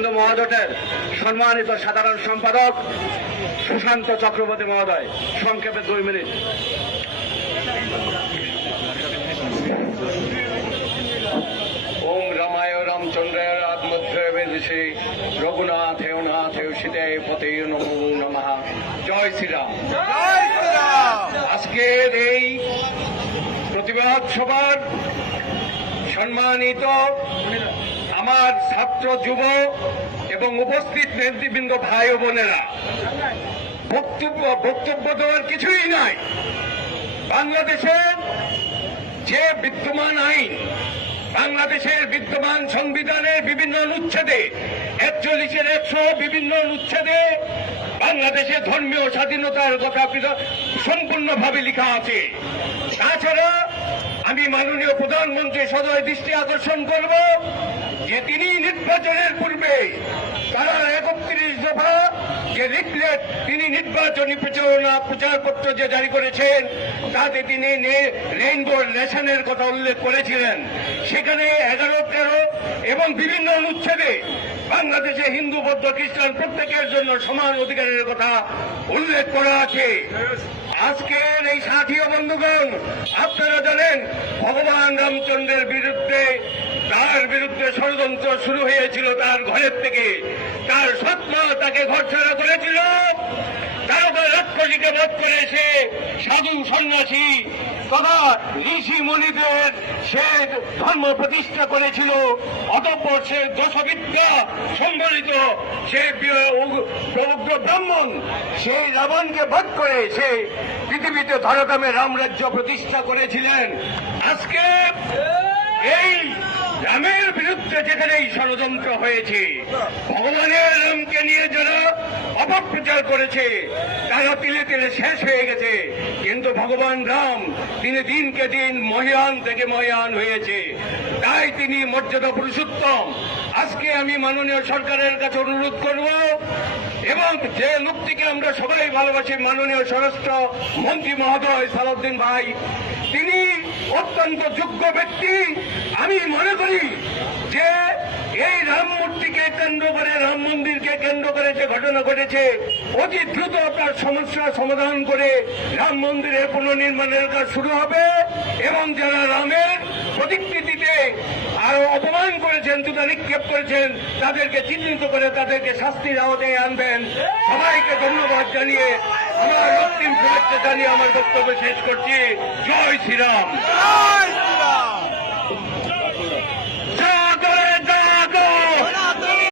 হিন্দু মহাজোটের সম্মানিত সাধারণ সম্পাদক সুশান্ত চক্রবর্তী মহোদয়, সংক্ষেপে 2 মিনিট। ওম রামায় রামচন্দ্রায় আত্মধ্যে বেদিশে রঘুনাথেও নাথেও সীতায় পতে নমো নমঃ। জয় শ্রীরাম। আজকের এই প্রতিবাদ সভার সম্মানিত আমার ছাত্র যুব এবং উপস্থিত নেতৃবৃন্দ ভাই ও বোনেরা, বক্তব্য দেওয়ার কিছুই নাই। বাংলাদেশের যে বিদ্যমান আইন, বাংলাদেশের বিদ্যমান সংবিধানের বিভিন্ন অনুচ্ছেদে 41-এর 100 বিভিন্ন অনুচ্ছেদে বাংলাদেশে ধর্মীয় স্বাধীনতার কথা সম্পূর্ণভাবে লেখা আছে। তাছাড়া আমি মাননীয় প্রধানমন্ত্রী সদয় দৃষ্টি আকর্ষণ করব যে তিনি নির্বাচনের পূর্বে তারা 31 দফা যে লিফলেট তিনি নির্বাচনী প্রচারপত্র যে জারি করেছেন তাতে তিনি রেইনবো নেশনের কথা উল্লেখ করেছিলেন। সেখানে 11, 13 এবং বিভিন্ন অনুচ্ছেদে বাংলাদেশে হিন্দু বৌদ্ধ খ্রিস্টান প্রত্যেকের জন্য সমান অধিকারের কথা উল্লেখ করা আছে। আজকের এই সাথী ও বন্ধুগণ, আপনারা জানেন ভগবান রামচন্দ্রের বিরুদ্ধে তার বিরুদ্ধে ষড়যন্ত্র শুরু হয়েছিল তার ঘরের থেকে। তার সৎমা তাকে ঘর ছাড়া করেছিল, তারপর রাক্ষসীকে বধ করে সে সাধু সন্ন্যাসী তথা ঋষি মুনিদের সে ধর্ম প্রতিষ্ঠা করেছিল। অতঃপর সে দশবিদ্যা সম্বলিত সে প্রবুদ্ধ ব্রাহ্মণ সেই রাবণকে বধ করে সে পৃথিবীতে ধরাধামে রামরাজ্য প্রতিষ্ঠা করেছিলেন। আজকে এই রামের বিরুদ্ধে যেখানে এই ষড়যন্ত্র হয়েছে, ভগবানের রামকে নিয়ে যারা অপপ্রচার করেছে তারা তিলে তিলে শেষ হয়ে গেছে। কিন্তু ভগবান রাম তিনি দিনকে দিন মহিয়ান থেকে মহিয়ান হয়েছে, তাই তিনি মর্যাদা পুরুষোত্তম। আজকে আমি মাননীয় সরকারের কাছে অনুরোধ করব, এবং যে লোকটিকে আমরা সবাই ভালোবাসি, মাননীয় স্বরাষ্ট্র মন্ত্রী মহোদয় সালাউদ্দিন ভাই, তিনি অত্যন্ত যোগ্য ব্যক্তি। আমি মনে করি যে এই রাম মূর্তিকে কেন্দ্র করে, রাম মন্দিরকে কেন্দ্র করে যে ঘটনা ঘটেছে, অতি দ্রুত তার সমস্যার সমাধান করে রাম মন্দিরের পুনর্নির্মাণের কাজ শুরু হবে, এবং যারা রামের প্রতিকৃতিতে আরো অপমান করেছেন, জুতা নিক্ষেপ করেছেন, তাদেরকে চিহ্নিত করে তাদেরকে শাস্তির আওতায় আনবেন। সবাইকে ধন্যবাদ জানিয়ে আমার অন্তিম শুভেচ্ছা জানিয়ে আমার বক্তব্য শেষ করছি। জয় শ্রীরাম।